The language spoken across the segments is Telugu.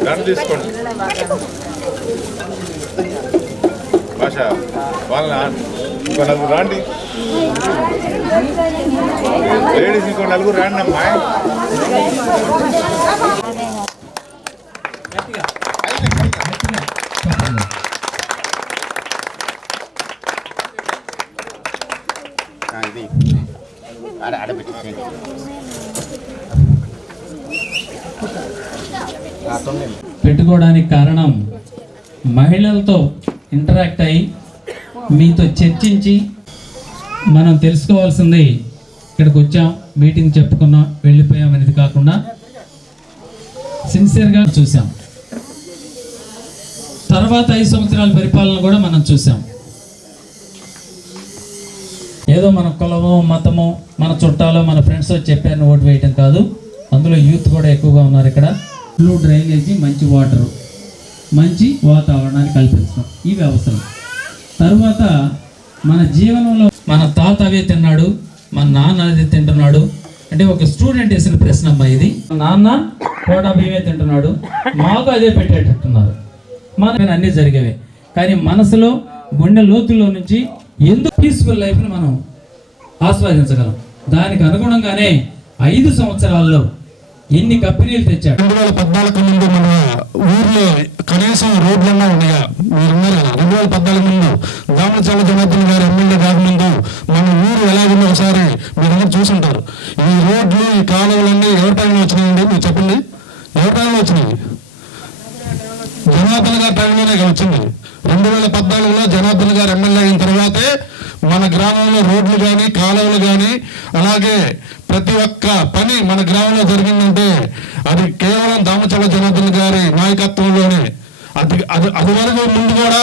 గ్రామానికి తీసుకోండి. భాష వాళ్ళ రాండి. లేడీస్ ఇంకో నలుగురు రాండి అమ్మా చెప్పండి ఆ, ఇది ఆడ ఆడబెట్టేసేయండి ఆ, తొమ్మిది పెట్టుకోవడానికి కారణం మహిళలతో ఇంటరాక్ట్ అయ్యి మీతో చర్చించి మనం తెలుసుకోవాల్సింది ఇక్కడికి వచ్చాం మీటింగ్ చెప్పుకున్నాం వెళ్ళిపోయాం అనేది కాకుండా సిన్సియర్గా చూసాం తర్వాత ఐదు సంవత్సరాల పరిపాలన కూడా మనం చూసాం ఏదో మన కులమో మతమో మన చుట్టాలో మన ఫ్రెండ్స్ చెప్పారని ఓటు వేయటం కాదు. అందులో యూత్ కూడా ఎక్కువగా ఉన్నారు ఇక్కడ. బ్లూ డ్రైనేజీ మంచి వాటర్ మంచి వాతావరణాన్ని కల్పిస్తాం ఇవి అవసరం. తరువాత మన జీవనంలో మన తాత అవే తిన్నాడు మన నాన్న అదే తింటున్నాడు. అంటే ఒక స్టూడెంట్ వేసిన ప్రశ్న అమ్మా ఇది. నాన్న కోటా బియ్యమే తింటున్నాడు మాకు అదే పెట్టేటట్టున్నారు. మన అన్నీ జరిగేవి. కానీ మనసులో గుండె లోతుల్లో నుంచి ఎందుకు పీస్ఫుల్ లైఫ్ని మనం ఆస్వాదించగలం? దానికి అనుగుణంగానే ఐదు సంవత్సరాల్లో ఎన్ని కంపెనీలు తెచ్చాడు? రెండు వేల పద్నాలుగు ముందు మన ఊర్లో కనీసం రోడ్లన్నా ఉన్నాయా? మీరు రెండు వేల పద్నాలుగు ముందు దామచల్ల జనార్దన్ గారు ఎమ్మెల్యే కాకముందు మన ఊరు ఎలా ఉందో ఒకసారి మీరందరూ చూసుంటారు. ఈ రోడ్లు ఈ కాలువలన్నీ ఎవరి టైంలో వచ్చినాయండి? మీరు చెప్పండి. ఎవరి టైంలో వచ్చినాయి? జనార్దన్ గారి టైంలోనే వచ్చింది. రెండు వేల పద్నాలుగులో జనార్దన్ గారు ఎమ్మెల్యే అయిన తర్వాతే మన గ్రామంలో రోడ్లు కానీ కాలువలు కానీ అలాగే ప్రతి ఒక్క పని మన గ్రామంలో జరిగిందంటే అది కేవలం దామచల జనార్దన్ గారి నాయకత్వంలోనే. అది అది అది వరకు ముందు కూడా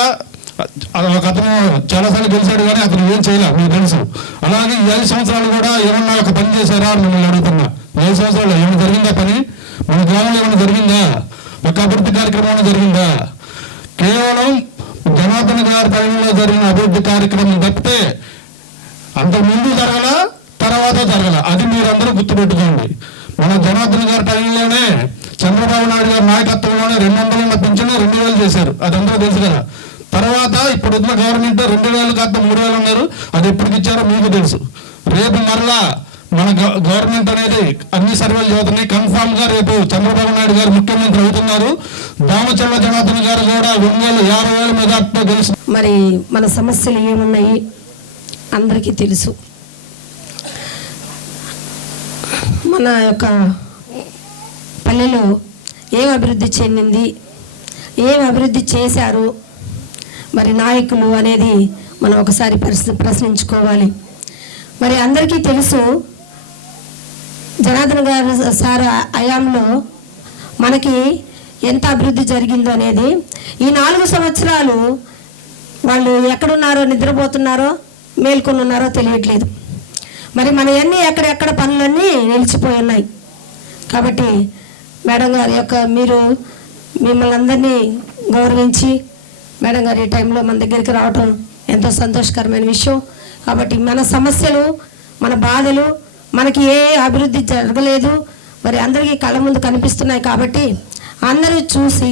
ఒక అతను చాలాసార్లు గెలిచాడు కానీ అతను ఏం చేయలేదు మీకు తెలుసు. అలాగే ఈ ఐదు సంవత్సరాలు కూడా ఏమన్నా ఒక పని చేశారా మిమ్మల్ని అడుగుతున్నా. ఏడు సంవత్సరాలు ఏమైనా జరిగిందా పని? మన గ్రామంలో ఏమైనా జరిగిందా? ఒక అభివృద్ధి కార్యక్రమం జరిగిందా? కేవలం జనార్దన్ గారి తరంలో జరిగిన అభివృద్ధి కార్యక్రమం తప్పితే అంతకు ముందు తర్వాత జరగల. అది మీరందరూ గుర్తుపెట్టుకోండి. మన జనార్దన్ గారి టైంలోనే చంద్రబాబు నాయుడు గారి నాయకత్వంలోనే రెండు వందల పింఛను రెండు వేలు చేశారు. అది అందరూ తెలుసు కదా. తర్వాత ఇప్పుడు ఉన్న గవర్నమెంట్ రెండు వేలు కాస్త మూడు వేలు ఉన్నారు అది ఎప్పటికి ఇచ్చారో మీకు తెలుసు. రేపు మరలా మన గవర్నమెంట్ అనేది అన్ని సర్వేలు చదువుతున్నాయి. కన్ఫామ్గా రేపు చంద్రబాబు నాయుడు గారు ముఖ్యమంత్రి అవుతున్నారు. దామచల్ల జనార్దన్ గారు కూడా ఒంగోలు యాభై వేల మెజార్టీతో తెలుసు మరి మన సమస్యలు ఏమున్నాయి? అందరికీ తెలుసు. మన యొక్క పల్లెలో ఏం అభివృద్ధి చెందింది? ఏం అభివృద్ధి చేశారు? మరి నాయకులు అనేది మనం ఒకసారి ప్రశ్నించుకోవాలి. మరి అందరికీ తెలుసు జనార్దన్ గారు సార్ అయాంలో మనకి ఎంత అభివృద్ధి జరిగిందో అనేది ఈ నాలుగు సంవత్సరాలు వాళ్ళు ఎక్కడున్నారో నిద్రపోతున్నారో మేల్కొని ఉన్నారో తెలియట్లేదు. మరి మన అన్నీ ఎక్కడెక్కడ పనులన్నీ నిలిచిపోయి ఉన్నాయి కాబట్టి మేడం గారి యొక్క మీరు మిమ్మల్ని అందరినీ గౌరవించి మేడం గారి ఈ టైంలో మన దగ్గరికి రావటం ఎంతో సంతోషకరమైన విషయం. కాబట్టి మన సమస్యలు మన బాధలు మనకి ఏ అభివృద్ధి జరగలేదు మరి అందరికీ కళ్ళ ముందు కనిపిస్తున్నాయి కాబట్టి అందరూ చూసి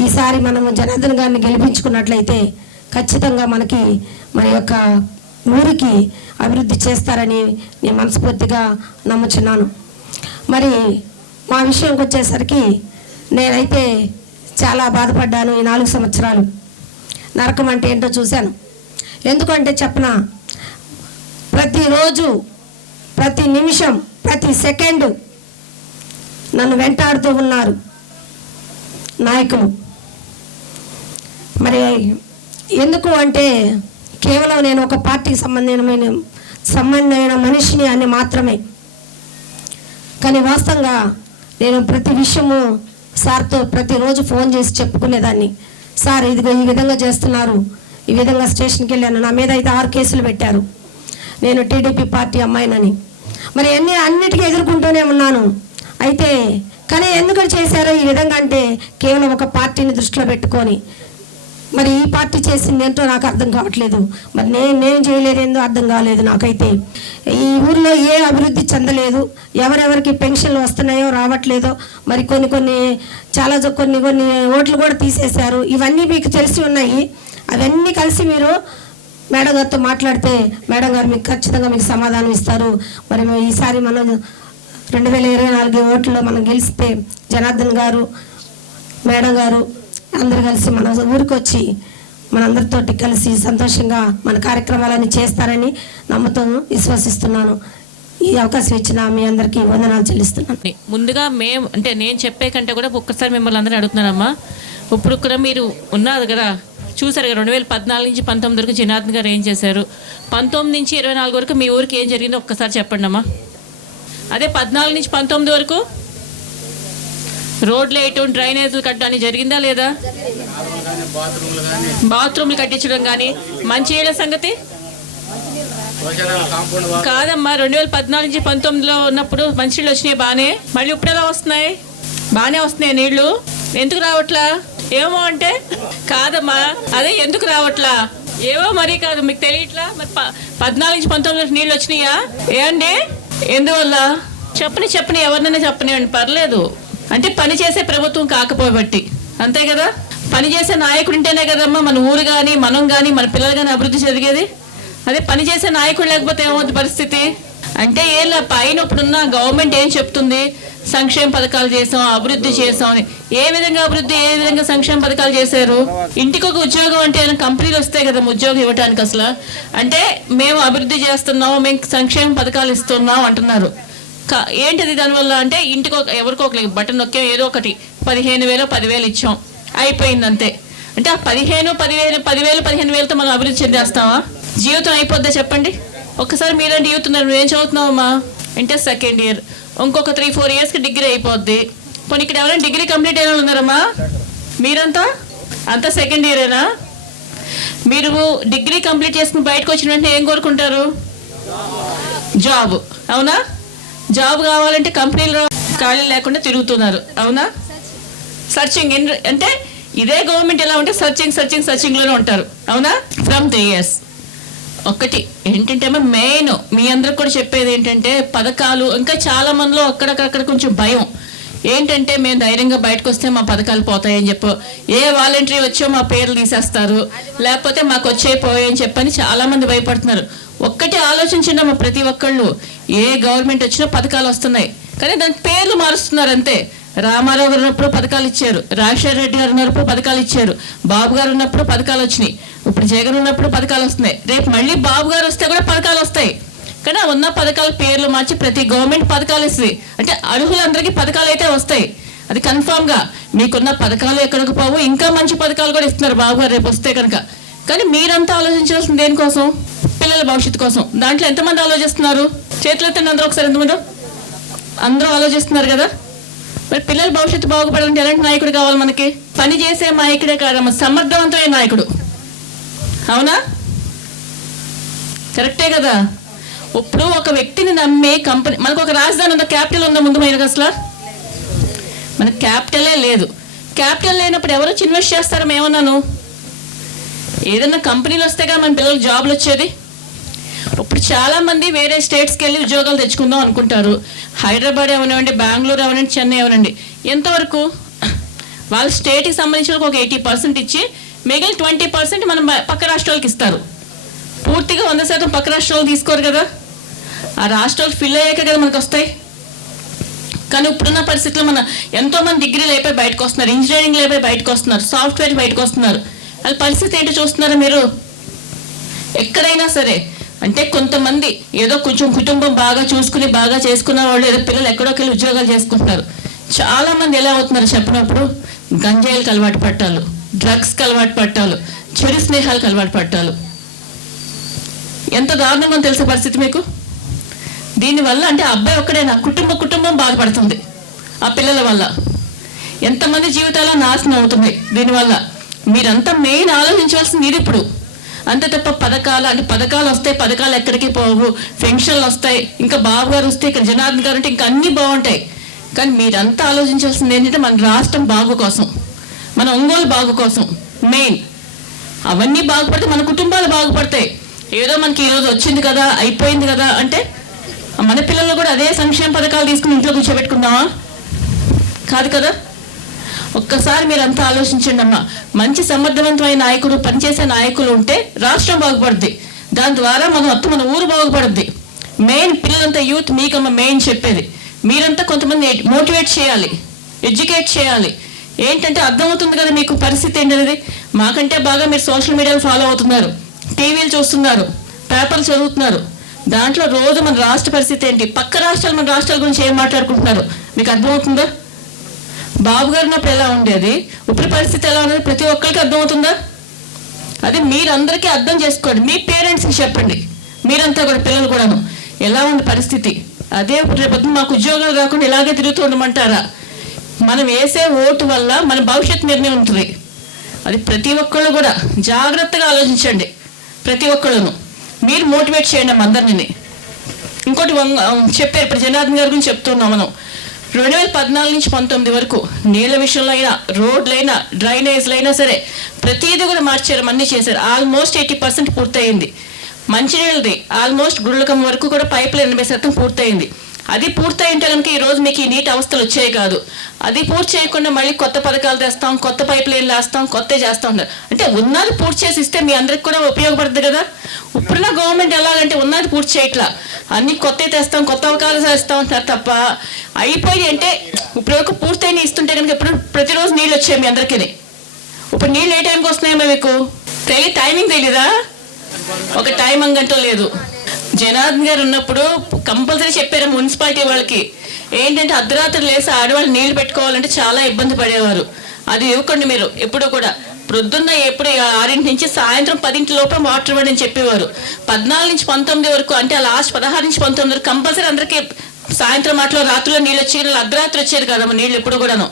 ఈసారి మనము జనార్దన్ గారిని గెలిపించుకున్నట్లయితే ఖచ్చితంగా మనకి మన యొక్క ఊరికి అభివృద్ధి చేస్తారని నేను మనస్ఫూర్తిగా నమ్ముచున్నాను. మరి మా విషయంకి వచ్చేసరికి నేనైతే చాలా బాధపడ్డాను ఈ నాలుగు సంవత్సరాలు. నరకం అంటే ఏంటో చూశాను. ఎందుకంటే చెప్పన ప్రతిరోజు ప్రతి నిమిషం ప్రతి సెకండ్ నన్ను వెంటాడుతూ ఉన్నారు నాయకులు. మరి ఎందుకు అంటే కేవలం నేను ఒక పార్టీకి సంబంధమైన సంబంధమైన మనిషిని అని మాత్రమే. కానీ వాస్తవంగా నేను ప్రతి విషయము సార్తో ప్రతిరోజు ఫోన్ చేసి చెప్పుకునేదాన్ని. సార్ ఇదిగో ఈ విధంగా చేస్తున్నారు. ఈ విధంగా స్టేషన్కి వెళ్ళాను. నా మీద అయితే ఆరు కేసులు పెట్టారు. నేను టీడీపీ పార్టీ అమ్మాయినని. మరి అన్ని అన్నిటికీ ఎదుర్కొంటూనే ఉన్నాను. అయితే కానీ ఎందుకు చేశారో ఈ విధంగా అంటే కేవలం ఒక పార్టీని దృష్టిలో పెట్టుకొని మరి ఈ పార్టీ చేసింది ఏంటో నాకు అర్థం కావట్లేదు. మరి నేను నేను చేయలేదేందో అర్థం కాలేదు నాకైతే. ఈ ఊర్లో ఏ అభివృద్ధి చెందలేదు ఎవరెవరికి పెన్షన్లు వస్తున్నాయో రావట్లేదో మరి కొన్ని కొన్ని చాలా కొన్ని కొన్ని ఓట్లు కూడా తీసేశారు. ఇవన్నీ మీకు తెలిసి ఉన్నాయి. అవన్నీ కలిసి మీరు మేడం గారితో మాట్లాడితే మేడం గారు మీకు ఖచ్చితంగా మీకు సమాధానం ఇస్తారు. మరి ఈసారి మనం రెండు వేల ఇరవై నాలుగు ఓట్లలో మనం గెలిస్తే జనార్దన్ గారు మేడం గారు అందరు కలిసి మన ఊరికి వచ్చి మనందరితోటి కలిసి సంతోషంగా మన కార్యక్రమాలన్నీ చేస్తారని నమ్ముతాను విశ్వసిస్తున్నాను. ఈ అవకాశం ఇచ్చిన మీ అందరికీ వందనాలు చెల్లిస్తున్నాను. ముందుగా మేము అంటే నేను చెప్పే కంటే కూడా ఒక్కసారి మిమ్మల్ని అందరినీ అడుగుతున్నానమ్మా. ఇప్పుడు కూడా మీరు ఉన్నారు కదా చూసారు కదా రెండు వేల పద్నాలుగు నుంచి పంతొమ్మిది వరకు జనార్దన్ గారు ఏం చేశారు? పంతొమ్మిది నుంచి ఇరవై నాలుగు వరకు మీ ఊరికి ఏం జరిగిందో ఒక్కసారి చెప్పండి అమ్మా అదే పద్నాలుగు నుంచి పంతొమ్మిది వరకు రోడ్లు వేయటం డ్రైనేజీలు కట్టడం జరిగిందా లేదా? బాత్రూమ్లు కట్టించడం కానీ మంచి సంగతి? కాదమ్మా రెండు వేల పద్నాలుగు నుంచి పంతొమ్మిదిలో ఉన్నప్పుడు మంచినీళ్ళు వచ్చినాయి బాగానే మళ్ళీ ఇప్పుడు ఎలా వస్తున్నాయి? బాగానే వస్తున్నాయి నీళ్ళు ఎందుకు రావట్లా? ఏమో అంటే కాదమ్మా అదే ఎందుకు రావట్లా? ఏమో మరీ కాదు మీకు తెలియట్లా? మరి ప- పద్నాలుగు నుంచి పంతొమ్మిది నీళ్ళు వచ్చినాయా? ఏమండి? ఎందువల్ల? చెప్పని చెప్పని ఎవరినైనా చెప్పనివ్వండి పర్లేదు. అంటే పని చేసే ప్రభుత్వం కాకపోబట్టి. అంతే కదా? పని చేసే నాయకుడు ఉంటేనే కదమ్మా మన ఊరు కానీ మనం కానీ మన పిల్లలు కానీ అభివృద్ధి జరిగేది? అదే పని చేసే నాయకుడు లేకపోతే ఏమవుతుంది పరిస్థితి? అంటే ఏం పైన ఇప్పుడున్న గవర్నమెంట్ ఏం చెప్తుంది? సంక్షేమ పథకాలు చేసాం అభివృద్ధి చేసాం అని. ఏ విధంగా అభివృద్ధి ఏ విధంగా సంక్షేమ పథకాలు చేశారు? ఇంటికి ఒక ఉద్యోగం అంటే ఏమైనా కంపెనీలు వస్తాయి కదా ఉద్యోగం ఇవ్వడానికి అసలు? అంటే మేము అభివృద్ధి చేస్తున్నాం మేము సంక్షేమ పథకాలు ఇస్తున్నాం అంటున్నారు. ఏంటిది దానివల్ల అంటే ఇంటికి ఒక ఎవరికో ఒక బటన్ నొక్కే ఏదో ఒకటి పదిహేను వేలు పదివేలు ఇచ్చాం. అయిపోయింది అంతే అంటే ఆ పదిహేను పదివేలు పదివేలు పదిహేను వేలతో మనం అభివృద్ధి చెందేస్తామా? జీవితం అయిపోద్దా చెప్పండి? ఒక్కసారి మీలాంటి యూత్ ఉన్నారు నువ్వేం చదువుతున్నావమ్మా? అంటే సెకండ్ ఇయర్. ఇంకొక త్రీ ఫోర్ ఇయర్స్కి డిగ్రీ అయిపోద్ది. పోనీ ఇక్కడ ఎవరైనా డిగ్రీ కంప్లీట్ అయిన వాళ్ళు ఉన్నారమ్మా? మీరంతా? అంతా సెకండ్ ఇయరేనా? మీరు డిగ్రీ కంప్లీట్ చేసుకుని బయటకు వచ్చిన వెంటనే ఏం కోరుకుంటారు? జాబ్. అవునా? జాబ్ కావాలంటే కంపెనీలో ఖాళీ లేకుండా తిరుగుతున్నారు. అవునా? సర్చింగ్ అంటే ఇదే గవర్నమెంట్ ఎలా ఉంటే సర్చింగ్ సర్చింగ్ సర్చింగ్లోనే ఉంటారు. అవునా? ఫ్రమ్ త్రీ ఇయర్స్ ఒకటి ఏంటంటే మెయిన్ మీ అందరికి కూడా చెప్పేది ఏంటంటే పథకాలు ఇంకా చాలా మందిలో అక్కడక్కడ కొంచెం భయం. ఏంటంటే మేము ధైర్యంగా బయటకు వస్తే మా పథకాలు పోతాయని చెప్పు. ఏ వాలంటరీ వచ్చో మా పేర్లు తీసేస్తారు. లేకపోతే మాకు వచ్చే పోయాయని చెప్పని చాలామంది భయపడుతున్నారు. ఒక్కటి ఆలోచించండి ప్రతి ఒక్కళ్ళు ఏ గవర్నమెంట్ వచ్చినా పథకాలు వస్తున్నాయి. కానీ దాని పేర్లు మారుస్తున్నారు అంతే రామారావు గారు ఉన్నప్పుడు పథకాలు ఇచ్చారు. రాజశేఖర రెడ్డి గారు ఉన్నప్పుడు పథకాలు ఇచ్చారు. బాబు గారు ఉన్నప్పుడు పథకాలు వచ్చినాయి. ఇప్పుడు జగన్ ఉన్నప్పుడు పథకాలు వస్తున్నాయి. రేపు మళ్ళీ బాబు గారు వస్తే కూడా పథకాలు వస్తాయి. కానీ ఉన్న పథకాల పేర్లు మార్చి ప్రతి గవర్నమెంట్ పథకాలు ఇస్తుంది. అంటే అర్హులందరికీ పథకాలు అయితే వస్తాయి. అది కన్ఫామ్గా మీకున్న పథకాలు ఎక్కడికి పోవు ఇంకా మంచి పథకాలు కూడా ఇస్తున్నారు. బాబు గారు రేపు వస్తే కనుక. కానీ మీరంతా ఆలోచించాల్సింది దేనికోసం? పిల్లల భవిష్యత్తు కోసం. దాంట్లో ఎంతమంది ఆలోచిస్తున్నారు? చేతులు ఎత్తండి అందరూ ఒకసారి ఎంతమంది అందరూ ఆలోచిస్తున్నారు కదా? మరి పిల్లల భవిష్యత్తు బాగుపడాలంటే ఎలాంటి నాయకుడు కావాలి మనకి? పని చేసే నాయకుడే కాదమ్మ సమర్థవంతమైన నాయకుడు. అవునా? కరెక్టే కదా? ఇప్పుడు ఒక వ్యక్తిని నమ్మే కంపెనీ మనకు ఒక రాజధాని ఉందా? క్యాపిటల్ ఉందా ముందు మనకు అసలు? మన క్యాపిటలే లేదు. క్యాపిటల్ లేనప్పుడు ఎవరు వచ్చి ఇన్వెస్ట్ చేస్తారో? మేమన్నాను. ఏదైనా కంపెనీలు వస్తేగా మన పిల్లలకు జాబ్లు వచ్చేది? ఇప్పుడు చాలా మంది వేరే స్టేట్స్కి వెళ్ళి ఉద్యోగాలు తెచ్చుకుందాం అనుకుంటారు. హైదరాబాద్ అవనివ్వండి బెంగళూరు అవనండి చెన్నై అవనండి ఎంతవరకు? వాళ్ళ స్టేట్కి సంబంధించిన ఒక ఎయిటీ పర్సెంట్ ఇచ్చి మిగిలిన ట్వంటీ పర్సెంట్ మనం పక్క రాష్ట్రాలకు ఇస్తారు. పూర్తిగా వంద శాతం పక్క రాష్ట్రాలు తీసుకోరు కదా. ఆ రాష్ట్రాలు ఫిల్ అయ్యాక కదా మనకు వస్తాయి. కానీ ఇప్పుడున్న పరిస్థితుల్లో మన ఎంతో మంది డిగ్రీలు అయిపోయి బయటకు వస్తున్నారు. ఇంజనీరింగ్ అయిపోయి బయటకు వస్తున్నారు. సాఫ్ట్వేర్ బయటకు వస్తున్నారు. వాళ్ళ పరిస్థితి ఏంటో చూస్తున్నారా మీరు? ఎక్కడైనా సరే అంటే కొంతమంది ఏదో కొంచెం కుటుంబం బాగా చూసుకుని బాగా చేసుకున్న వాళ్ళు ఏదో పిల్లలు ఎక్కడోకి ఉద్యోగాలు చేసుకుంటున్నారు. చాలా మంది ఎలా అవుతున్నారు చెప్పినప్పుడు? గంజాయిలకు అలవాటు పట్టాలు డ్రగ్స్కి అలవాటు పట్టాలు చెడు స్నేహాలకు అలవాటు పట్టాలు. ఎంత దారుణమో తెలిసే పరిస్థితి మీకు? దీనివల్ల అంటే ఆ అబ్బాయి ఒక్కడేనా? కుటుంబ కుటుంబం బాధపడుతుంది ఆ పిల్లల వల్ల. ఎంతమంది జీవితాలు నాశనం అవుతుంది దీనివల్ల. మీరంతా మెయిన్ ఆలోచించవలసింది మీరు ఇప్పుడు. అంతే తప్ప పథకాలు అంటే పథకాలు వస్తాయి పథకాలు ఎక్కడికి పోవు. పెన్షన్లు వస్తాయి. ఇంకా బాబు గారు వస్తే ఇక్కడ జనార్దన్ గారు అంటే ఇంకా అన్నీ బాగుంటాయి. కానీ మీరంతా ఆలోచించాల్సింది ఏంటంటే మన రాష్ట్రం బాగు కోసం. మన ఒంగోలు బాగు కోసం. మెయిన్. అవన్నీ బాగుపడితే మన కుటుంబాలు బాగుపడతాయి. ఏదో మనకి ఈరోజు వచ్చింది కదా అయిపోయింది కదా అంటే మన పిల్లలు కూడా అదే సంక్షేమ పథకాలు తీసుకుని ఇంట్లో కూర్చోబెట్టుకుందామా? కాదు కదా? ఒక్కసారి మీరంతా ఆలోచించండి అమ్మా. మంచి సమర్థవంతమైన నాయకుడు పనిచేసే నాయకులు ఉంటే రాష్ట్రం బాగుపడుద్ది. దాని ద్వారా మనం మొత్తం మన ఊరు బాగుపడుద్ది. మెయిన్ పిల్లలంతా యూత్ మీకమ్మ మెయిన్ చెప్పేది. మీరంతా కొంతమంది మోటివేట్ చేయాలి. ఎడ్యుకేట్ చేయాలి. ఏంటంటే అర్థమవుతుంది కదా మీకు పరిస్థితి ఏంటనేది? మాకంటే బాగా మీరు సోషల్ మీడియాలో ఫాలో అవుతున్నారు. టీవీలు చూస్తున్నారు. పేపర్లు చదువుతున్నారు. దాంట్లో రోజు మన రాష్ట్ర పరిస్థితి ఏంటి? పక్క రాష్ట్రాలు మన రాష్ట్రాల గురించి ఏం మాట్లాడుకుంటున్నారు? మీకు అర్థమవుతుందా? బాబు గారు ఎలా ఉండేది? ఇప్పుడు పరిస్థితి ఎలా ఉన్నది? ప్రతి ఒక్కరికి అర్థమవుతుందా? అది మీరందరికీ అర్థం చేసుకోండి. మీ పేరెంట్స్కి చెప్పండి. మీరంతా కూడా పిల్లలు కూడాను. ఎలా ఉంది పరిస్థితి? అదే ఇప్పుడు మాకు ఉద్యోగాలు రాకుండా ఇలాగే తిరుగుతూ ఉండమంటారా? మనం వేసే ఓటు వల్ల మన భవిష్యత్ నిర్ణయం ఉంటుంది. అది ప్రతి ఒక్కళ్ళు కూడా జాగ్రత్తగా ఆలోచించండి. ప్రతి ఒక్కళ్ళను. మీరు మోటివేట్ చేయండి అమ్మ అందరినీ. ఇంకోటి చెప్పారు. ఇప్పుడు జనార్దన్ గారి గురించి చెప్తున్నాం మనం. రెండు వేల పద్నాలుగు నుంచి పంతొమ్మిది వరకు నీళ్ళ విషయంలో అయినా రోడ్లైనా డ్రైనేజ్లు అయినా సరే ప్రతిదీ కూడా మార్చారు అన్నీ చేశారు. ఆల్మోస్ట్ ఎయిటీ పర్సెంట్ పూర్తయింది. మంచినీళ్ళది ఆల్మోస్ట్ గుళ్ళకం వరకు కూడా పైపులు ఎనభై శాతం పూర్తయింది. అది పూర్తయింటే కనుక ఈరోజు మీకు ఈ నీటి అవస్థలు వచ్చాయి కాదు. అది పూర్తి చేయకుండా మళ్ళీ కొత్త పథకాలు తెస్తాం కొత్త పైప్ లైన్లు వేస్తాం కొత్త చేస్తాం ఉన్నారు అంటే ఉన్నది పూర్తి చేసి ఇస్తే మీ అందరికి కూడా ఉపయోగపడుతుంది కదా? ఇప్పుడున్న గవర్నమెంట్ ఎలాగంటే ఉన్నది పూర్తి చేయట్లా. అన్ని కొత్త తెస్తాం కొత్త అవకాశాలు చేస్తాం అంటారు తప్ప అయిపోయి అంటే ఇప్పుడు పూర్తయిన ఇస్తుంటే కనుక ఇప్పుడు ప్రతిరోజు నీళ్ళు వచ్చాయి మీ అందరికీ? ఇప్పుడు నీళ్ళు ఏ టైంకి వస్తున్నాయమ్మా మీకు? తెలియ టైమింగ్ తెలీదా? ఒక టైం అంగంటూ లేదు. జనార్దన్ గారు ఉన్నప్పుడు కంపల్సరీ చెప్పారు మున్సిపాలిటీ వాళ్ళకి. ఏంటంటే అర్ధరాత్రి లేసి ఆడవాళ్ళు నీళ్ళు పెట్టుకోవాలంటే చాలా ఇబ్బంది పడేవారు. అది ఇవ్వకండి మీరు ఎప్పుడు కూడా. ప్రొద్దున్న ఎప్పుడు ఆరింటి నుంచి సాయంత్రం పదింటి లోపల వాటర్ ఇవ్వండి అని చెప్పేవారు. పద్నాలుగు నుంచి పంతొమ్మిది వరకు అంటే లాస్ట్ పదహారు నుంచి పంతొమ్మిది వరకు కంపల్సరీ అందరికీ సాయంత్రం మాటలో రాత్రిలో నీళ్ళు వచ్చి అర్ధరాత్రి వచ్చేది కదమ్మా నీళ్ళు ఎప్పుడు కూడాను.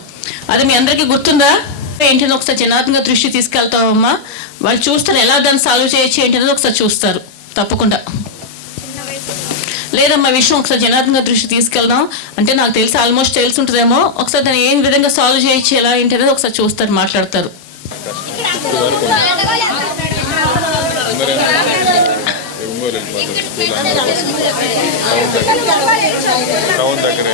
అది మీ అందరికీ గుర్తుందా? ఏంటని ఒకసారి జనార్దన్ దృష్టి తీసుకెళ్తామమ్మా వాళ్ళు చూస్తారు ఎలా దాన్ని సాల్వ్ చేయొచ్చు ఏంటనేది ఒకసారి చూస్తారు. తప్పకుండా. లేదమ్మా విషయం ఒకసారి జనార్దన దృష్టి తీసుకెళ్దాం. అంటే నాకు తెలిసి ఆల్మోస్ట్ తెలిసి ఉంటుందేమో. ఒకసారి దాన్ని ఏ విధంగా సాల్వ్ చేయొచ్చు ఎలా ఏంటి అనేది ఒకసారి చూస్తారు మాట్లాడతారు. ఒంగోలు వెళ్ళిపోతారు స్కూల్ అందరూ టౌన్ దగ్గర.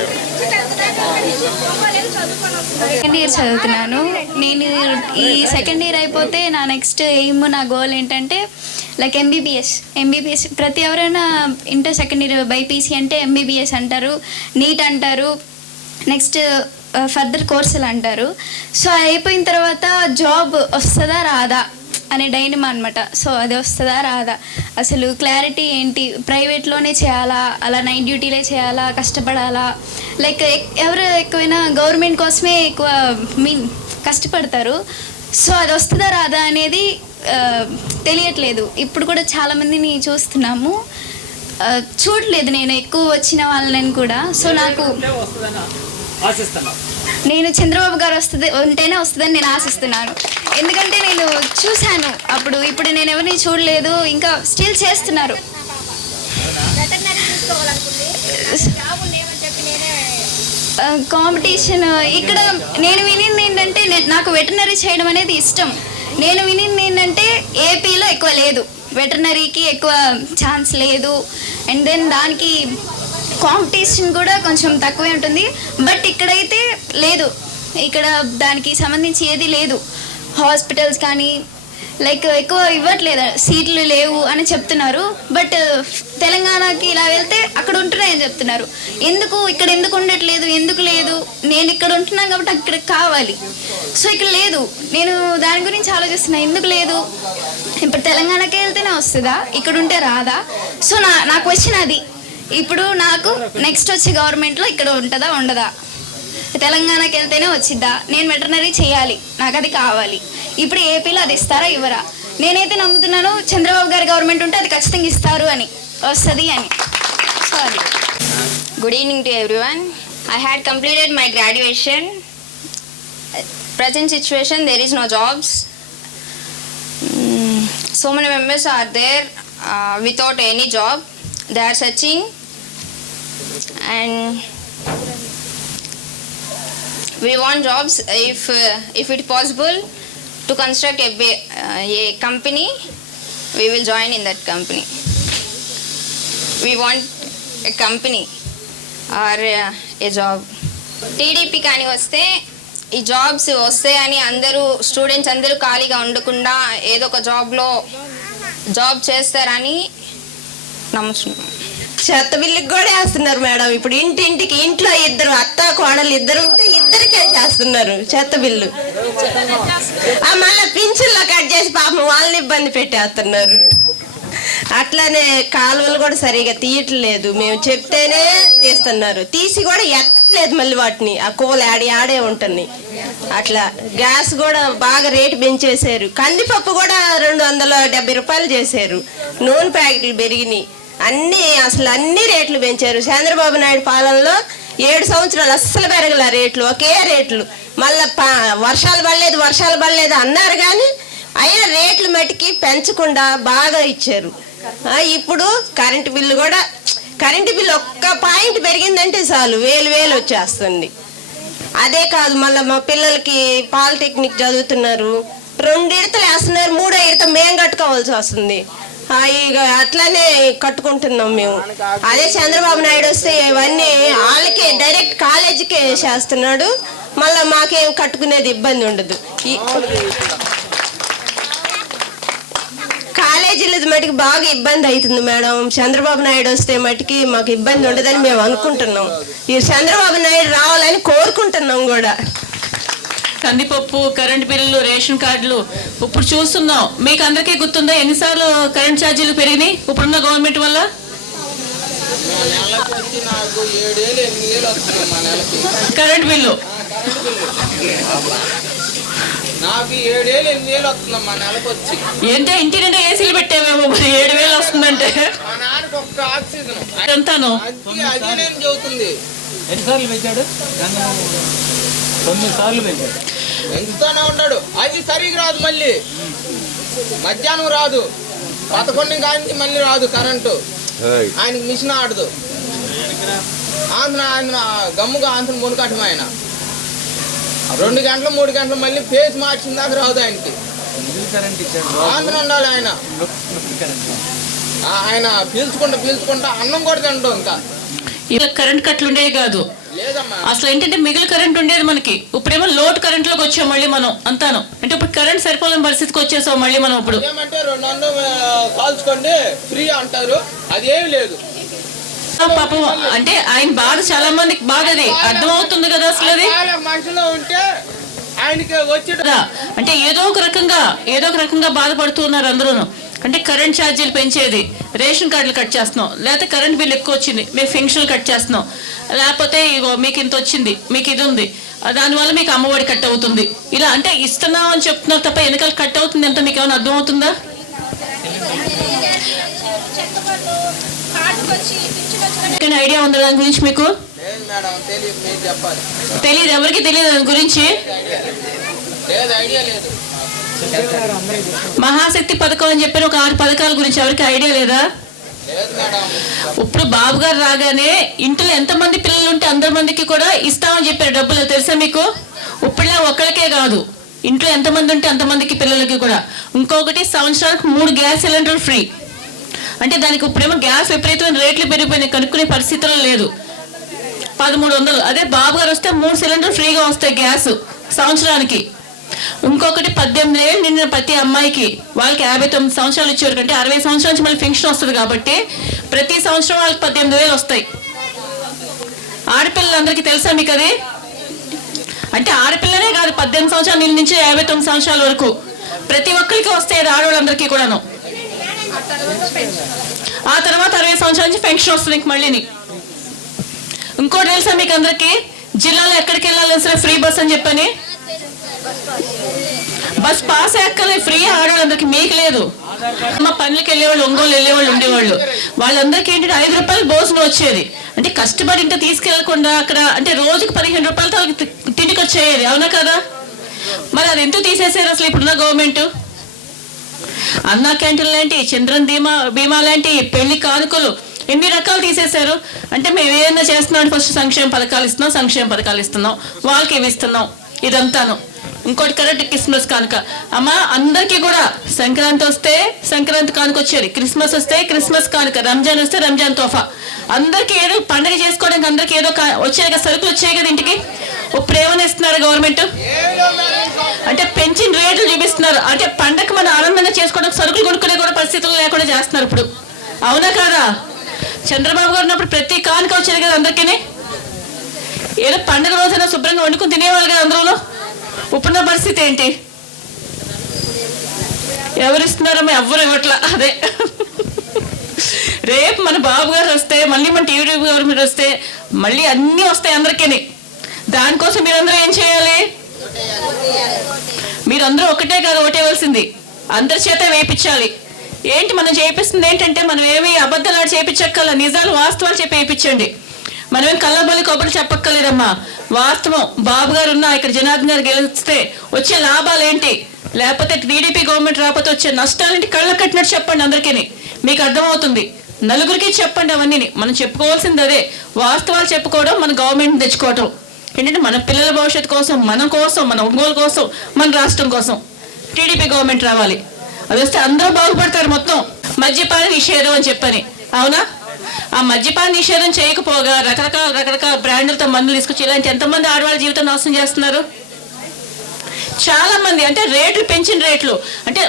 సెకండ్ ఇయర్ చదువుతున్నాను. నేను ఈ సెకండ్ ఇయర్ అయిపోతే నా నెక్స్ట్ ఎయిమ్ నా గోల్ ఏంటంటే లైక్ ఎంబీబీఎస్ ఎంబీబీఎస్ ప్రతి ఎవరైనా ఇంటర్ సెకండ్ ఇయర్ బైపీసీ అంటే ఎంబీబీఎస్ అంటారు నీట్ అంటారు నెక్స్ట్ ఫర్దర్ కోర్సులు అంటారు. సో అయిపోయిన తర్వాత జాబ్ వస్తుందా రాదా? అనే డైనమా అనమాట సో అది వస్తుందా రాదా? అసలు క్లారిటీ ఏంటి? ప్రైవేట్లోనే చేయాలా? అలా నైట్ డ్యూటీలే చేయాలా? కష్టపడాలా? లైక్ ఎవరు ఎక్కువైనా గవర్నమెంట్ కోసమే ఎక్కువ మీన్ కష్టపడతారు. సో అది వస్తుందా రాదా అనేది తెలియట్లేదు. ఇప్పుడు కూడా చాలామందిని చూస్తున్నాము. చూడలేదు నేను ఎక్కువ వచ్చిన వాళ్ళని కూడా. సో నాకు నేను చంద్రబాబు గారు వస్తుంది ఉంటేనే వస్తుందని నేను ఆశిస్తున్నాను. ఎందుకంటే నేను చూశాను అప్పుడు ఇప్పుడు నేను ఎవరిని చూడలేదు ఇంకా స్టిల్ చేస్తున్నారు. కాంపిటీషన్ ఇక్కడ నేను వినింది ఏంటంటే నాకు వెటనరీ చేయడం అనేది ఇష్టం. నేను వినింది ఏంటంటే ఏపీలో ఎక్కువ లేదు. వెటనరీకి ఎక్కువ ఛాన్స్ లేదు. అండ్ దెన్ దానికి కాంపిటీషన్ కూడా కొంచెం తక్కువే ఉంటుంది. బట్ ఇక్కడైతే లేదు. ఇక్కడ దానికి సంబంధించి ఏది లేదు. హాస్పిటల్స్ కానీ లైక్ ఎక్కువ ఇవ్వట్లేదు. సీట్లు లేవు అని చెప్తున్నారు. బట్ తెలంగాణకి ఇలా వెళ్తే అక్కడ ఉంటున్నాయని చెప్తున్నారు. ఎందుకు? ఇక్కడ ఎందుకు ఉండట్లేదు? ఎందుకు లేదు? నేను ఇక్కడ ఉంటున్నాను కాబట్టి అక్కడ కావాలి. సో ఇక్కడ లేదు. నేను దాని గురించి ఆలోచిస్తున్నా. ఎందుకు లేదు? ఇప్పుడు తెలంగాణకి వెళ్తేనే వస్తుందా? ఇక్కడ ఉంటే రాదా? సో నా నా క్వశ్చన్ అది. ఇప్పుడు నాకు నెక్స్ట్ వచ్చే గవర్నమెంట్లో ఇక్కడ ఉంటుందా ఉండదా? తెలంగాణకి వెళ్తేనే వచ్చిద్దా? నేను వెటర్నరీ చేయాలి నాకు అది కావాలి. ఇప్పుడు ఏపీలో అది ఇస్తారా ఇవ్వరా? నేనైతే నమ్ముతున్నాను చంద్రబాబు గారి గవర్నమెంట్ ఉంటే అది ఖచ్చితంగా ఇస్తారు అని వస్తుంది అని. Sorry good evening to everyone I had completed my graduation present situation there is no jobs so many many are there without any job they are searching are and we want jobs if uh, if it possible to construct a, uh, a company, we will join in that company. We want a company or uh, a job. TDP కానీ వస్తే ఈ జాబ్స్ వస్తాయని అందరూ స్టూడెంట్స్ అందరూ ఖాళీగా ఉండకుండా ఏదో ఒక జాబ్లో జాబ్ చేస్తారని నమ్ముతున్నాం చెత్త బిల్లుకి కూడా వేస్తున్నారు మేడం. ఇప్పుడు ఇంటింటికి ఇంట్లో ఇద్దరు అత్త కోడలు ఇద్దరు ఉంటే ఇద్దరికే చేస్తున్నారు చెత్త బిల్లు. ఆ మళ్ళీ పింఛన్లో కట్ చేసి పాపం వాళ్ళని ఇబ్బంది పెట్టేస్తున్నారు. అట్లానే కాలువలు కూడా సరిగా తీయట్లేదు. మేము చెప్తేనే తీస్తున్నారు. తీసి కూడా ఎత్తట్లేదు మళ్ళీ వాటిని. ఆ కూల ఆడి ఆడే ఉంటుంది అట్లా గ్యాస్ కూడా బాగా రేటు పెంచేశారు. కందిపప్పు కూడా రెండు వందల డెబ్బై రూపాయలు చేశారు. నూనె ప్యాకెట్లు పెరిగినాయి. అన్నీ అసలు అన్ని రేట్లు పెంచారు. చంద్రబాబు నాయుడు పాలనలో ఏడు సంవత్సరాలు అస్సలు పెరగల రేట్లు ఒకే రేట్లు. మళ్ళా పా- వర్షాలు పడలేదు వర్షాలు పడలేదు అన్నారు కానీ అయినా రేట్లు మట్టికి పెంచకుండా బాగా ఇచ్చారు. ఇప్పుడు కరెంటు బిల్లు కూడా కరెంటు బిల్లు ఒక్క పాయింట్ పెరిగిందంటే చాలు వేలు వేలు వచ్చేస్తుంది. అదే కాదు మళ్ళీ మా పిల్లలకి పాలిటెక్నిక్ చదువుతున్నారు రెండు ఇడతలు వేస్తున్నారు మూడో ఇడత మేము కట్టుకోవాల్సి వస్తుంది. ఇక అట్లానే కట్టుకుంటున్నాం మేము. అదే చంద్రబాబు నాయుడు వస్తే ఇవన్నీ వాళ్ళకే డైరెక్ట్ కాలేజీకే చేస్తున్నాడు. మళ్ళీ మాకేం కట్టుకునేది ఇబ్బంది ఉండదు. ఈ- కాలేజీలది మటుకు బాగా ఇబ్బంది అవుతుంది మేడం. చంద్రబాబు నాయుడు వస్తే మటుకి మాకు ఇబ్బంది ఉండదని మేము అనుకుంటున్నాం. ఈ చంద్రబాబు నాయుడు రావాలని కోరుకుంటున్నాం కూడా. కందిపప్పు కరెంట్ బిల్లులు రేషన్ కార్డులు. ఇప్పుడు చూస్తున్నాం. మీకు అందరికీ గుర్తుందా? ఎన్నిసార్లు కరెంట్ ఛార్జీలు పెరిగినాయి ఇప్పుడున్న గవర్నమెంట్ వల్ల? నాకు ఏడేళ్ళు ఎనిమిది వేలు వస్తుంది మా నెలకి కరెంట్ బిల్లు ఏంటో? ఇంటి నిండా ఏసీలు పెట్టామేమో మరి? ఏడు వేలు వస్తుందంటే. ఎంతాను? ఎన్నిసార్లు పెంచాడు తొమ్మిది సార్లు పెంచాడు పెంచుతూనే ఉన్నాడు. అది సరిగ్గా రాదు మళ్ళీ. మధ్యాహ్నం రాదు. పదకొండు కాంచి మళ్ళీ రాదు కరెంటు. ఆయనకి మిషన్ ఆడదు. ఆంధ్ర ఆయన గమ్ముగా ఆంధ్ర మునకటం ఆయన. రెండు గంటలు మూడు గంటలు మళ్ళీ ఫేస్ మార్చిన దాకా రాదు ఆయనకి. ఆంధ్ర ఉండాలి ఆయన. ఆ- ఆయన పీల్చుకుంటా పీల్చుకుంటా అన్నం కూడా తింటాం ఇంకా. ఇలా కరెంట్ కట్లు ఉండేవి కాదు. అసలు ఏంటంటే మిగిలిన కరెంట్ ఉండేది మనకి. ఇప్పుడేమో లోడ్ కరెంట్లోకి వచ్చాం మళ్ళీ మనం అంతాను. అంటే ఇప్పుడు కరెంట్ సరిపోలేని పరిస్థితికి వచ్చేసాం మళ్ళీ మనం ఇప్పుడు. ఏమంటే రెండు వందలు ఆ, కాల్చుకోండి ఫ్రీ అంటారు. అదేమి లేదు. పాపం అంటే ఆయన బాధ చాలా మందికి బాధది అర్థమవుతుంది కదా అసలు అది? చాలా మనుషులు ఉంటే ఆయనకి వచ్చి అంటే ఏదో ఒక రకంగా ఏదో ఒక రకంగా బాధపడుతున్నారు అందరూ అంటే కరెంట్ ఛార్జీలు పెంచేది. రేషన్ కార్డులు కట్ చేస్తున్నాం. లేకపోతే కరెంట్ బిల్ ఎక్కువ వచ్చింది. మేము ఫెన్షన్లు కట్ చేస్తున్నాం. లేకపోతే ఇగో మీకు ఇంత వచ్చింది. మీకు ఇది ఉంది. దానివల్ల మీకు అమ్మఒడి కట్ అవుతుంది. ఇలా అంటే ఇస్తున్నాం అని చెప్తున్నారు తప్ప వెనకాల కట్ అవుతుంది అంటే మీకు ఏమైనా అర్థమవుతుందా ఐడియా ఉందా దాని గురించి మీకు? తెలియదు ఎవరికి తెలియదు దాని గురించి? లేదు ఐడియా లేదు. మహాశక్తి పథకం అని చెప్పిన ఒక ఆరు పథకాల గురించి ఎవరికి ఐడియా లేదా? ఇప్పుడు బాబు గారు రాగానే ఇంట్లో ఎంతమంది పిల్లలు ఉంటే అందరి మందికి కూడా ఇస్తామని చెప్పారు డబ్బులు. తెలుసా మీకు? ఇప్పుడులా ఒక్కరికే కాదు. ఇంట్లో ఎంతమంది ఉంటే అంతమందికి పిల్లలకి కూడా. ఇంకొకటి సంవత్సరానికి మూడు గ్యాస్ సిలిండర్ ఫ్రీ. అంటే దానికి ఇప్పుడేమో గ్యాస్ విపరీతమైన రేట్లు పెరిగిపోయినాయి. కనుక్కునే పరిస్థితుల్లో లేదు. పదమూడు వందలు. అదే బాబు గారు వస్తే మూడు సిలిండర్ ఫ్రీగా వస్తాయి గ్యాస్ సంవత్సరానికి. ఇంకొకటి పద్దెనిమిది ఏళ్ళు నిన్న ప్రతి అమ్మాయికి వాళ్ళకి యాభై తొమ్మిది సంవత్సరాలు ఇచ్చేవారు కంటే అరవై సంవత్సరాల నుంచి మళ్ళీ పెన్షన్ వస్తుంది కాబట్టి ప్రతి సంవత్సరం వాళ్ళకి పద్దెనిమిది వేలు వస్తాయి. ఆడపిల్లలందరికీ తెలుసా మీకు అది? అంటే ఆడపిల్లనే కాదు పద్దెనిమిది సంవత్సరాల నీళ్ళ నుంచి యాభై తొమ్మిది సంవత్సరాల వరకు ప్రతి ఒక్కరికి వస్తాయి అది ఆడవాళ్ళందరికీ కూడాను. ఆ తర్వాత అరవై సంవత్సరాల నుంచి పెన్షన్ వస్తుంది ఇంక మళ్ళీని ఇంకోటి తెలుసా మీకు అందరికి? జిల్లాలో ఎక్కడికి వెళ్ళాలని సరే ఫ్రీ బస్ అని చెప్పని బస్ పాస్ ఎక్కలే ఫ్రీ ఆడవాళ్ళందరికి మీకు లేదు. మా పనులకి వెళ్ళేవాళ్ళు ఒంగోలు వెళ్ళేవాళ్ళు ఉండేవాళ్ళు. వాళ్ళందరికీ ఏంటంటే ఐదు రూపాయలు భోజనం వచ్చేది. అంటే కష్టపడి ఇంత తీసుకెళ్ళకుండా అక్కడ అంటే రోజుకి పదిహేను రూపాయలతో వాళ్ళకి తిండికి వచ్చేది. అవునా కదా? మరి అది ఎందుకు తీసేసారు అసలు ఇప్పుడున్న గవర్నమెంట్? అన్నా క్యాంటీన్ లాంటి చంద్రన్ బీమా బీమా లాంటి పెళ్ళి కానుకలు ఎన్ని రకాలు తీసేశారు? అంటే మేము ఏదైనా చేస్తున్నాం ఫస్ట్ సంక్షేమ పథకాలు ఇస్తున్నాం సంక్షేమ పథకాలు ఇస్తున్నాం వాళ్ళకి ఇవి ఇస్తున్నాం ఇదంతాను. ఇంకోటి కరెక్ట్ క్రిస్మస్ కానుక. అమ్మ అందరికీ కూడా సంక్రాంతి వస్తే సంక్రాంతి కానుక వచ్చేది. క్రిస్మస్ వస్తే క్రిస్మస్ కానుక రంజాన్ వస్తే రంజాన్ తోఫా. అందరికీ ఏదో పండగ చేసుకోవడానికి అందరికీ ఏదో వచ్చాయి కదా సరుకులు వచ్చాయి కదా ఇంటికి? ఓ ప్రేమను ఇస్తున్నారు గవర్నమెంట్. అంటే పెంచిన రేట్లు చూపిస్తున్నారు. అంటే పండగ మనం ఆనందంగా చేసుకోవడానికి సరుకులు కొనుక్కునే కూడా పరిస్థితులు లేకుండా చేస్తున్నారు ఇప్పుడు. అవునా కాదా? చంద్రబాబు గారు ఉన్నప్పుడు ప్రతి కానుక వచ్చేది కదా అందరికీ ఏదో పండగ రోజైనా శుభ్రంగా వండుకుని తినేవాళ్ళు కదా అందరూ ఇప్పుడున్న పరిస్థితి ఏంటి? ఎవరు ఇస్తున్నారో ఎవ్వరు ఇవ్వట్లా? అదే. రేపు మన బాబు గారు వస్తే మళ్ళీ మన టీవీ మీరు వస్తే మళ్ళీ అన్నీ వస్తాయి అందరికీ దానికోసం మీరందరూ ఏం చేయాలి? మీరందరూ ఒకటే కాదు ఒకటేవలసింది అందరి చేత వేయించాలి ఏంటి మనం చేయిస్తుంది ఏంటంటే మనం ఏమి అబద్ధాలు చేయించక్కల నిజాలు వాస్తవాలు చెప్పి వేయించండి. మనమేం కళ్ళబొల్లి కొబ్బరి చెప్పక్కర్లేదమ్మా. వాస్తవం. బాబు గారు ఉన్నా ఇక్కడ జనార్దన్ గారు గెలిస్తే వచ్చే లాభాలు ఏంటి? లేకపోతే టీడీపీ గవర్నమెంట్ రాకపోతే వచ్చే నష్టాలేంటి? కళ్ళ కట్టినట్టు చెప్పండి అందరికీ మీకు అర్థమవుతుంది. నలుగురికి చెప్పండి అవన్నీ మనం చెప్పుకోవాల్సింది అదే. వాస్తవాలు చెప్పుకోవడం మన గవర్నమెంట్ తెచ్చుకోవడం ఏంటంటే మన పిల్లల భవిష్యత్తు కోసం మన కోసం మన ఒంగోలు కోసం మన రాష్ట్రం కోసం టీడీపీ గవర్నమెంట్ రావాలి. అది వస్తే అందరూ బాగుపడతారు మొత్తం. మద్యపాన నిషేధం అని చెప్పని. అవునా? ఆ మద్యపాన నిషేధం చేయకపోగా రకరకాల రకరకాల బ్రాండ్లతో మందులు తీసుకొచ్చి ఇలాంటి ఎంతమంది ఆడవాళ్ళ జీవితం నాశనం చేస్తున్నారు? చాలా మంది అంటే రేట్లు పెంచిన రేట్లు. అంటే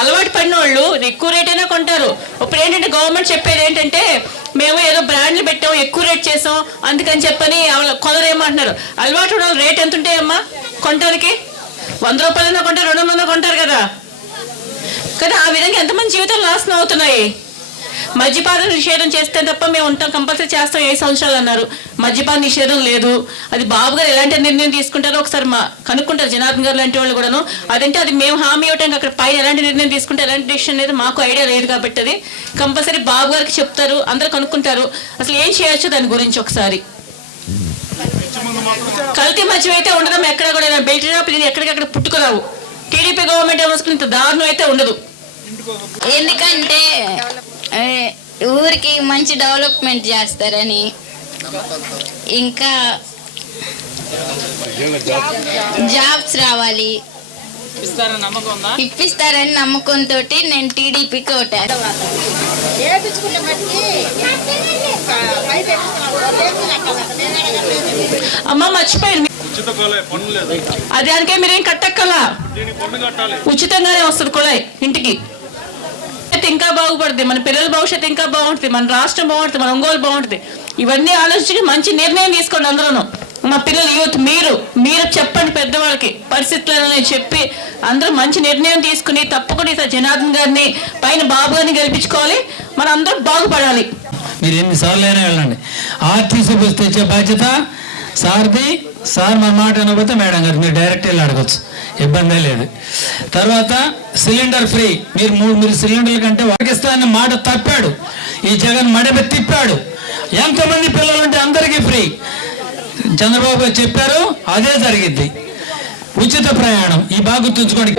అలవాటు పడిన వాళ్ళు ఎక్కువ రేట్ అయినా కొంటారు. ఇప్పుడు ఏంటంటే గవర్నమెంట్ చెప్పేది ఏంటంటే మేము ఏదో బ్రాండ్లు పెట్టాం ఎక్కువ రేట్ చేసాం అందుకని చెప్పని వాళ్ళ అలవాటు ఉన్న వాళ్ళు రేట్ ఎంత ఉంటాయమ్మా కొంటానికి? వంద రూపాయలైనా కొంటారు రెండు వందలైనా కొంటారు కదా. కదా ఆ విధంగా ఎంతమంది జీవితాలు నాశనం అవుతున్నాయి? మద్యపాన నిషేధం చేస్తే తప్ప మేము ఉంటాం కంపల్సరీ చేస్తాం ఏ సంవత్సరాలు అన్నారు. మద్యపాన నిషేధం లేదు. అది బాబు గారు ఎలాంటి నిర్ణయం తీసుకుంటారో ఒకసారి మా కనుక్కుంటారు జనార్దన్ గారు లాంటి వాళ్ళు కూడాను. అదంటే అది మేము హామీ ఇవ్వడానికి అక్కడ పైన ఎలాంటి నిర్ణయం తీసుకుంటే ఎలాంటి డిసిషన్ అనేది మాకు ఐడియా లేదు కాబట్టి అది కంపల్సరీ బాబు గారికి చెప్తారు అందరు కనుక్కుంటారు. అసలు ఏం చేయొచ్చు దాని గురించి ఒకసారి. కల్తీ మద్యం అయితే ఉండదు ఎక్కడ కూడా బెల్ట్ షాప్ ఎక్కడికక్కడ పుట్టుకురావు. టీడీపీ గవర్నమెంట్ ఏమోసుకుని ఇంత దారుణం అయితే ఉండదు. ఎందుకంటే ఊరికి మంచి డెవలప్మెంట్ చేస్తారని. ఇంకా జాబ్స్ రావాలి. ఇప్పిస్తారని నమ్మకంతో నేను టీడీపీకి ఓటాను అమ్మ మర్చిపోయింది. ఉచిత కొలే పన్ను లేదు. అది దానికే మీరేం కట్టక్కలా ఉచితంగానే వస్తుంది కుళాయి ఇంటికి. భవిష్యత్తు ఇంకా బాగుపడుతుంది మన పిల్లల భవిష్యత్తు ఇంకా బాగుంటుంది మన రాష్ట్రం బాగుంటుంది మన ఒంగోలు బాగుంటుంది. ఇవన్నీ ఆలోచించి మంచి నిర్ణయం తీసుకోండి అందరూ మా పిల్లలు యూత్ మీరు మీరు చెప్పండి పెద్దవాళ్ళకి పరిస్థితులను చెప్పి అందరూ మంచి నిర్ణయం తీసుకుని తప్పకుండా ఈసారి జనార్దన్ గారిని పైన బాబు గారిని గెలిపించుకోవాలి. మన అందరం బాగుపడాలి. మీరు ఎన్నిసార్లు అయినా వెళ్ళండి. ఆర్టీసీ బస్ తెచ్చే బాధ్యత సార్ది సార్ మా మాట అనకపోతే మేడం గారు మీరు డైరెక్ట్ వెళ్ళి అడగచ్చు. ఇబ్బంది లేదు. తర్వాత సిలిండర్ ఫ్రీ. మీరు మూడు మీరు సిలిండర్ల కంటే పాకిస్తాన్ మాట తప్పాడు. ఈ జగన్ మడమ తిప్పాడు. ఎంతమంది పిల్లలు ఉంటే అందరికీ ఫ్రీ. చంద్రబాబు గారు చెప్పారు అదే జరిగింది ఉచిత ప్రయాణం. ఈ బాగా గుర్తుంచుకోండి.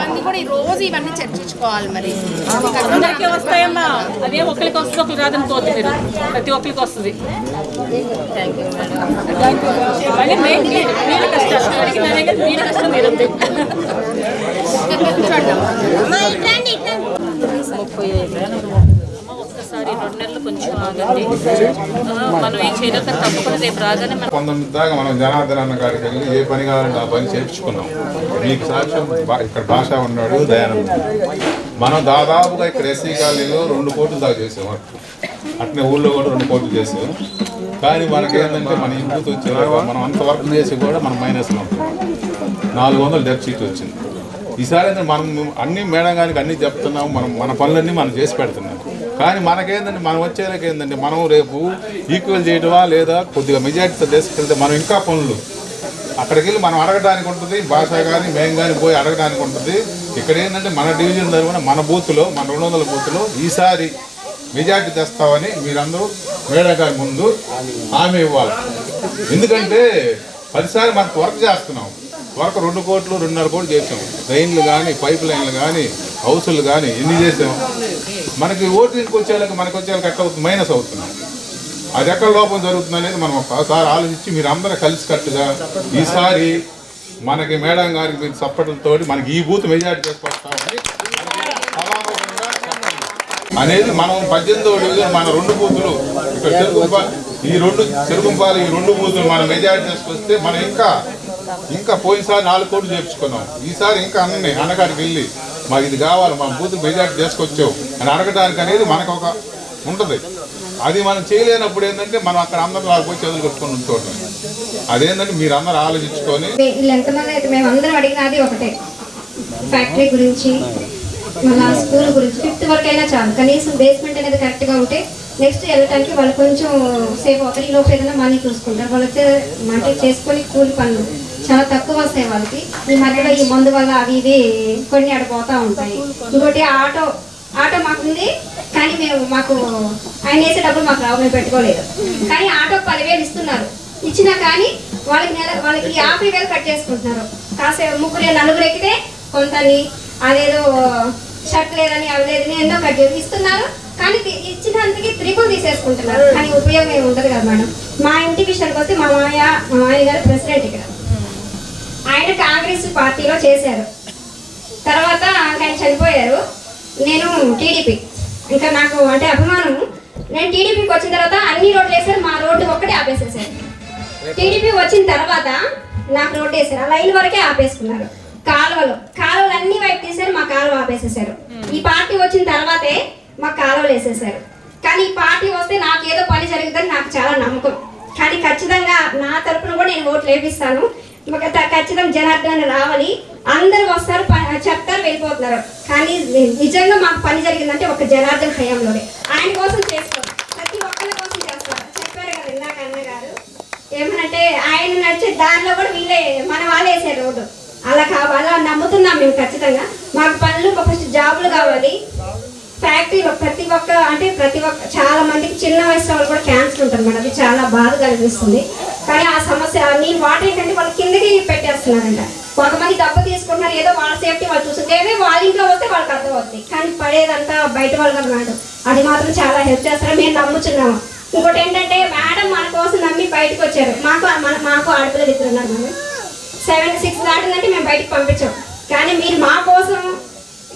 మంది కూడా ఈ రోజు ఇవన్నీ చర్చించుకోవాలి మరి అందరికీ వస్తాయమ్మా అదే ఒకరికి వస్తుంది రాదనుకోవద్దు మీరు ప్రతి ఒక్కరికి ముప్పై ఐదు అమ్మ, రెండు నెలలు కొంచెం ఆగండి. మనం ఏం తప్పకుండా రేపు రాగానే మనం పంతొమ్మిది దాకా మనం జనార్దన్ అన్న వెళ్ళి ఏ పని కావాలంటే ఆ పని చేర్చుకున్నాం మీకు సాక్ష్యం ఇక్కడ భాష ఉన్నాడు దయానంద మనం దాదాపుగా ఇక్కడ ఎస్సీ కాలనీలో రెండు కోట్లు దాకా చేసాం వర్క్ అట్నే ఊళ్ళో కూడా రెండు కోట్లు చేసాం కానీ మనకి ఏంటంటే మన ఇంటికి వచ్చేలాగా మనం అంత వర్క్ చేసి కూడా మనం మైనస్లో నాలుగు వందలు డెబ్ వచ్చింది. ఈసారి మనం అన్ని మేడం గారికి అన్ని చెప్తున్నాం మనం మన పనులన్నీ మనం చేసి పెడుతున్నాం. కానీ మనకేందంటే మనం వచ్చేలాగా ఏంటంటే మనం రేపు ఈక్వల్ చేయడమా లేదా కొద్దిగా మెజార్టీతో తీసుకెళ్తే మనం ఇంకా పనులు. అక్కడికి వెళ్ళి మనం అడగడానికి ఉంటుంది భాష కానీ మేము కానీ పోయి అడగడానికి ఉంటుంది. ఇక్కడ ఏంటంటే మన డివిజన్ తరఫున మన బూత్లో మన రెండు వందల బూత్లో ఈసారి మెజార్టీ తెస్తామని మీరందరూ మేడం ముందు హామీ ఇవ్వాలి. ఎందుకంటే పదిసారి మనకు వర్క్ చేస్తున్నాం. వరకు రెండు కోట్లు రెండున్నర కోట్లు చేసాం. ట్రైన్లు కానీ పైప్ లైన్లు కానీ హౌసులు కానీ ఎన్ని చేసాం? మనకి ఓటీకి వచ్చేళ్ళకి మనకు వచ్చేళ్ళకి ఎట్లా అవుతుంది? మైనస్ అవుతుంది. అది ఎక్కడ లోపం జరుగుతుంది అనేది మనం ఒకసారి ఆలోచించి మీరు అందరూ కలిసికట్టుగా ఈసారి మనకి మేడం గారికి మీరు సప్పట్లతో మనకి ఈ బూత్ మెజార్టీ చేసుకొస్తామని అనేది మనం పద్దెనిమిదవ డివిజన్ మన రెండు బూతులు ఇక్కడ చెరుకుంప ఈ రెండు చెరుకుంపాలు ఈ రెండు బూతులు మనం మెజార్టీ చేసుకొస్తే మనం ఇంకా ఇంకా పోయినసారి నాలుగు కోట్లు చేర్చుకున్నాం. ఈసారి ఇంకా అన్నీ అనగారికి వెళ్ళి మాకు ఇది కావాలి మా బూత్ మెజార్టీ చేసుకొచ్చావు అని అడగడానికి అనేది మనకు ఒక ఉంటుంది. అది మనం చేయలేనప్పుడు ఏంటంటే మనం అక్కడ అందరం రాకపోయి చదువులు కొట్టుకొని ఉంచుకోవటం. అదేంటంటే మీరు అందరూ ఆలోచించుకొని ఎంతమంది అయితే మేము అందరం అడిగినది ఒకటే. ఫ్యాక్టరీ గురించి మళ్ళా స్కూల్ గురించి ఫిఫ్త్ వరకు అయినా చాలు. కనీసం బేస్మెంట్ అనేది కరెక్ట్గా ఉంటే నెక్స్ట్ వెళ్ళటానికి వాళ్ళు కొంచెం సేఫ్ అవుతారు ఈ లోపు ఏదైనా మనీ చూసుకుంటారు. వాళ్ళు వచ్చే అంటే చేసుకొని కూలి పనులు. చాలా తక్కువ వస్తాయి వాళ్ళకి. ఈ మధ్యలో ఈ మందు వల్ల అవి ఇవి కొన్ని ఆడిపోతూ ఉంటాయి. ఇంకోటి ఆటో ఆటో మాకుంది కానీ మేము మాకు ఆయన వేసే డబ్బులు మాకు రావు మేము పెట్టుకోలేదు. కానీ ఆటో పదివేలు ఇస్తున్నారు. ఇచ్చినా కానీ వాళ్ళకి నెల వాళ్ళకి యాభై వేలు కట్ చేసుకుంటున్నారు. కాసేపు ముగ్గురు నలుగురు ఎక్కితే కొంతని అదేదో షర్ట్ లేదని అవి లేదని ఎన్నో కట్ చేసి ఇస్తున్నారు. కానీ తి- త్రిపుల్ తీసేసుకుంటున్నారు. కానీ ఉపయోగం ఏమి ఉండదు కదా మేడం. మా ఇంటి విషయానికి వస్తే మా మాయ మా మాయ గారు ప్రెసిడెంట్ ఇక్కడ. ఆయన కాంగ్రెస్ పార్టీలో చేశారు. తర్వాత ఆయన చనిపోయారు. నేను టీడీపీ. ఇంకా నాకు అంటే అభిమానం. నేను టీడీపీకి వచ్చిన తర్వాత అన్ని రోడ్లు వేసారు మా రోడ్డు ఒక్కటే ఆపేసేసారు. టీడీపీ వచ్చిన తర్వాత నాకు రోడ్డు వేసారు ఆ లైన్ వరకే ఆపేసుకున్నారు. కాలువలు. కాలువలు అన్ని వైపు తీసారు మా కాలువ ఆపేసేసారు. ఈ పార్టీ వచ్చిన తర్వాతే మా కాలువలు వేసేసారు. కానీ ఈ పార్టీ వస్తే నాకు ఏదో పని జరుగుతుందని నాకు చాలా నమ్మకం. కానీ ఖచ్చితంగా నా తరపున కూడా నేను ఓట్లు వేపిస్తాను. ఖచ్చితంగా జనార్దన్ రావాలి. అందరూ వస్తారు చెప్తారు వెళ్ళిపోతున్నారు. కానీ నిజంగా మాకు పని జరిగిందంటే ఒక జనార్దన్ హయాంలోనే. ఆయన కోసం చేస్తాం. ప్రతి ఒక్కరి కోసం చేస్తారు చెప్పారు కదా ఇందాక అన్నగారు ఏమనంటే ఆయన నడిచే దానిలో కూడా వీళ్ళే మన వాళ్ళే వేసారు రోడ్డు. అలా కావాలి అలా నమ్ముతున్నాం మేము ఖచ్చితంగా. మాకు పనులు ఫస్ట్ జాబులు కావాలి. ఫ్యాక్టరీ ప్రతి ఒక్క అంటే ప్రతి ఒక్క చాలా మందికి చిన్న వయసు వాళ్ళు కూడా క్యాన్సర్ ఉంటుంది మేడం. అది చాలా బాధ కలిగిస్తుంది. కానీ ఆ సమస్య నేను వాటర్ ఏంటంటే వాళ్ళు కిందకి పెట్టేస్తున్నారంట. కొంతమంది డబ్బు తీసుకుంటున్నారు ఏదో వాళ్ళ సేఫ్టీ వాళ్ళు చూసుకుంటే వాళ్ళ ఇంట్లో వస్తే వాళ్ళకి అర్థం అవుతుంది కానీ పడేదంతా బయట వాళ్ళు కాదు. మేడం అది మాత్రం చాలా హెల్ప్ చేస్తారని మేము నమ్ముచున్నాము. ఇంకోటి ఏంటంటే మేడం మన కోసం నమ్మి బయటకు వచ్చారు. మాకు మన మాకు ఆడపిల్లలు ఇద్దరు ఉన్నారు మేడం సెవెన్ సిక్స్ దాటిందంటే మేము బయటకు పంపించాం. కానీ మీరు మా కోసం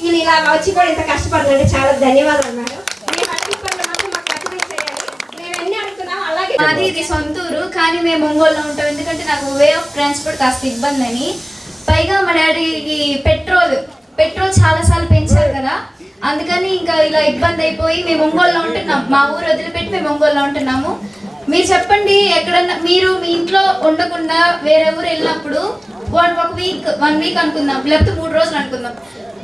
వీళ్ళు ఇలా వచ్చి కూడా ఇంత కష్టపడుతుందంటే చాలా ధన్యవాదాలు మేడం మేము అడిగిన పనులు మాత్రం మాకు ఖచ్చితంగా చేయాలి మేము ఎన్ని అడుగుతున్నాం అలాగే మాది ఇది సొంతూరు కానీ మేము ఒంగోలులో ఉంటాం. ఎందుకంటే నాకు వే ఆఫ్ ట్రాన్స్పోర్ట్ కాస్త ఇబ్బంది అని పైగా మా డాడీకి పెట్రోల్ పెట్రోల్ చాలాసార్లు పెంచారు కదా. అందుకని ఇంకా ఇలా ఇబ్బంది అయిపోయి మేము ఒంగోలులో ఉంటున్నాం. మా ఊరు వదిలిపెట్టి మేము ఒంగోలులో ఉంటున్నాము. మీరు చెప్పండి ఎక్కడన్నా మీరు మీ ఇంట్లో ఉండకుండా వేరే ఊరు వెళ్ళినప్పుడు వన్ ఒక వీక్ వన్ వీక్ అనుకుందాం లేకపోతే మూడు రోజులు అనుకుందాం.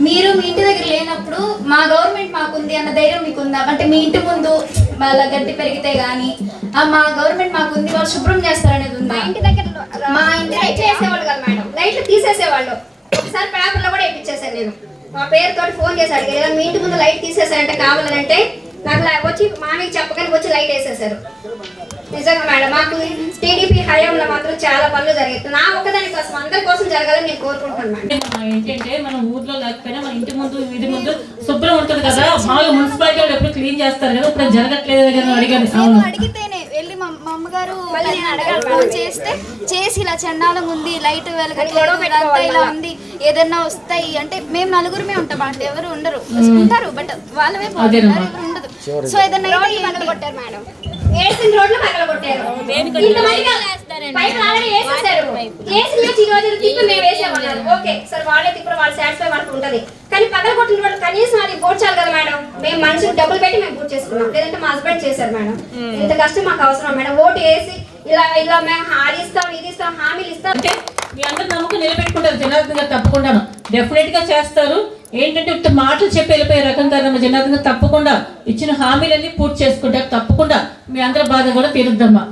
మీరు మీ ఇంటి దగ్గర లేనప్పుడు మా గవర్నమెంట్ మాకుంది అన్న ధైర్యం మీకు ఉందా అంటే మీ ఇంటి ముందు వాళ్ళ గడ్డి పెరిగితే గానీ మా గవర్నమెంట్ మాకుంది వాళ్ళు శుభ్రం చేస్తారనేది ఉందా. ఇంటి దగ్గర మా ఇంటి లైట్లు వేసేవాళ్ళు కదా మేడం. లైట్లు తీసేసేవాళ్ళు. ఒకసారి పేపర్లో కూడా వేయించేసాను నేను. మా పేరుతో ఫోన్ చేసి అడిగారు "ఇలా మీ ఇంటి ముందు లైట్ తీసేసారంటే కావాలంటే నాకు వచ్చి మామయ్యకి చెప్పగానే వచ్చి లైట్ వేసేసారు నిజంగా మేడం మాకు టీడీపీ హయాంలో మాత్రం చాలా పనులు జరిగాయి. నా ఒక్కదాని కోసం అందరి కోసం జరగాలని నేను కోరుకుంటున్నాను ఏంటంటే మన ఊర్లో లేకపోయినా మన ఇంటి ముందు వీధి ముందు శుభ్రం ఉంటుంది కదా. మామూలుగా మున్సిపాలిటీ వాళ్ళు ఎప్పుడు క్లీన్ చేస్తారు కదా ఇప్పుడు జరగట్లేదు కదా అడిగాను. అమ్మగారు ఫోన్ చేస్తే చేసి ఇలా చండాలంగా ఉంది లైట్ వెలగట్లేదు ఇలా ఉంది ఏదన్నా వస్తాయి అంటే మేము నలుగురమే ఉంటాం అంటే ఎవరు ఉండరు ఉంటారు బట్ వాళ్ళమే పోతున్నారు ఎవరు ఉండదు. సో పగల కొట్టారు మేడం. వేసిన రోడ్లు పగల కొట్టారు. ఇంతమందిగా పైపులు ఆల్రెడీ వేసేసారు. వేసి వేసి ఈ రోజు తిప్పి మేము వేసామన్నారు ఓకే సరే వాళ్ళే తిప్పడం వాళ్ళు సాటిస్ఫై వాళ్ళకి ఉంటది. కానీ పగల కొట్టిన వాళ్ళు కనీసం అది పూడ్చాలి కదా మేడం? మేము మనుషులు డబ్బులు పెట్టి మేము పూర్తి చేసుకున్నాం. లేదంటే మా హస్బెండ్ చేశారు మేడం. ఇంత కష్టం మాకు అవసరం మేడం. ఓటు వేసి ఇలా ఇలా మేము అది ఇస్తాం ఇది ఇస్తాం హామీలు ఇస్తాం. అంటే మీ అందరు నమ్మకం నిలబెట్టుకుంటారు. జనార్దన్ గారు తప్పకుండా. డెఫినెట్గా చేస్తారు. ఏంటంటే ఉత్త మాటలు చెప్పి వెళ్ళిపోయే రకం మా జనార్దన్ గారు తప్పకుండా ఇచ్చిన హామీలన్నీ పూర్తి చేసుకుంటారు. తప్పకుండా మీ అందరి బాధ కూడా తీరుద్దమ్మా.